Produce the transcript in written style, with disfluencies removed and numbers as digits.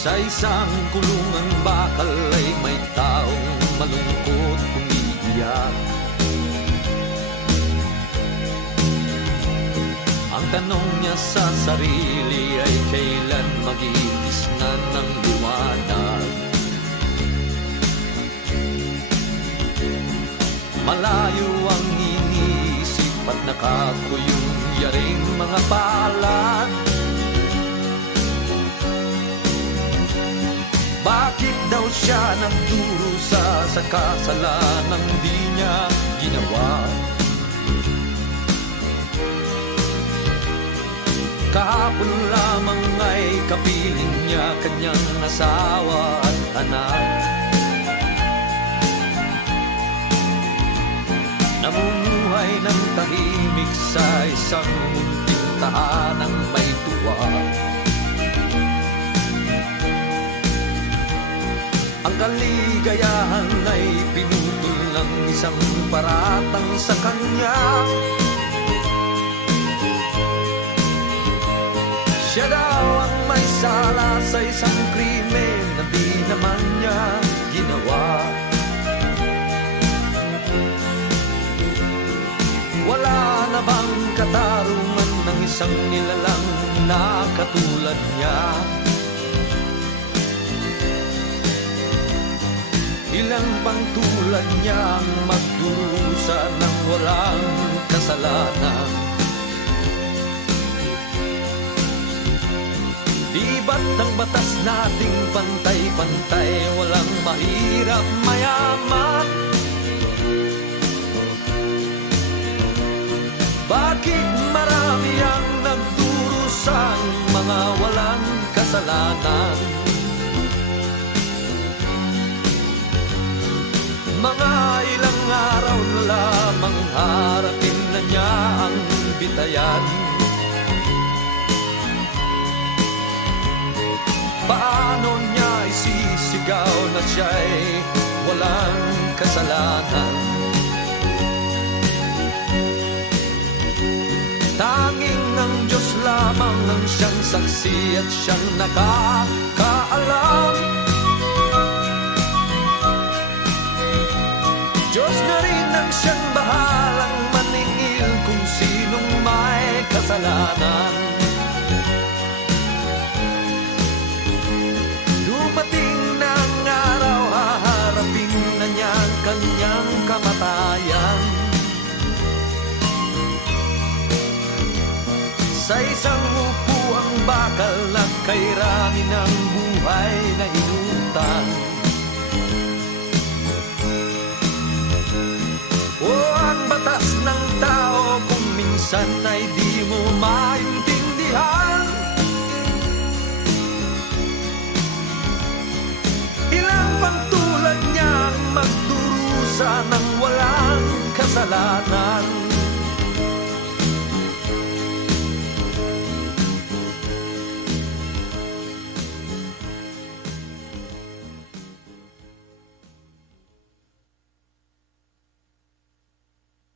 Sa isang kulungan bakal ay may taong malungkot umiiyak. Ang tanong niya sa sarili ay kailan magigisnan ng liwanag. Malayo ang iniisip at nakakuyong yaring mga palad. Bakit daw siya nagdurusa sa kasalanang di niya ginawa? Kahapon lamang ay kapiling niya kanyang asawa at anak. Namumuhay ng tahimik sa isang munting tahanang may tuwa. Ang kaligayahan ay pinutol ng isang paratang sa kanya. Siya daw ang may sala sa isang krimen na di naman niya ginawa. Wala na bang katarungan ng isang nilalang na katulad niya? Ilan pang tulad niyang magdurusa ng walang kasalanan? Di ba't ang batas nating pantay-pantay, walang mahirap mayaman? Bakit marami ang nagdurusang mga walang kasalanan? Mga ilang araw na lamang harapin na niya ang bitayan. Paano niya isisigaw na siya'y walang kasalanan? Tanging ang Diyos lamang ang siyang saksi at siyang nakakaalam. Diyos na rin ang siyang bahalang maningil kung sinong may kasalanan. Dumating na ang araw, haharapin na niya ang kanyang kamatayan. Sa isang upuang bakal na kay rami ng buhay na inutang. Ang batas ng tao kung minsan ay di mo maintindihan. Ilang pang tulad niyang magdurusa ng walang kasalanan.